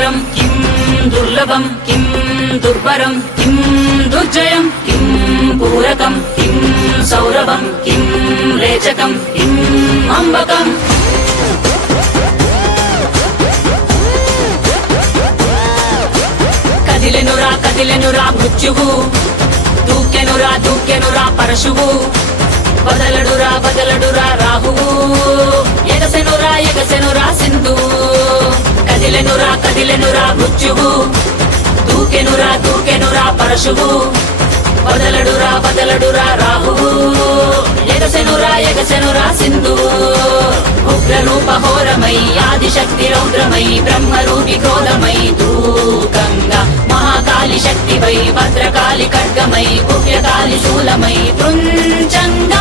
దుష్కరం కిం దుర్లభం కిం దుర్భరం కిం దుర్జయం కిం పూరకం కిం సౌరభం కిం రేచకం కిం అంబకం కదిలెనురా మృత్యువు దూకెనురా పరశువు బదలడురా రాహువు ఎగసెనురా సింధువు కదిలెనురా మృత్యువు దూకెనురా పరశువు బదలడురా రాహువు ఎగసెనురా సింధువు ఉగ్రరూపహోరమై ఆదిశక్తి రౌద్రమై బ్రహ్మరూపి క్రోధమై దూకంగా మహాకాళి శక్తివై భద్రకాళి ఖడ్గమై గుహ్యకాళి శూలమై కృంచంగా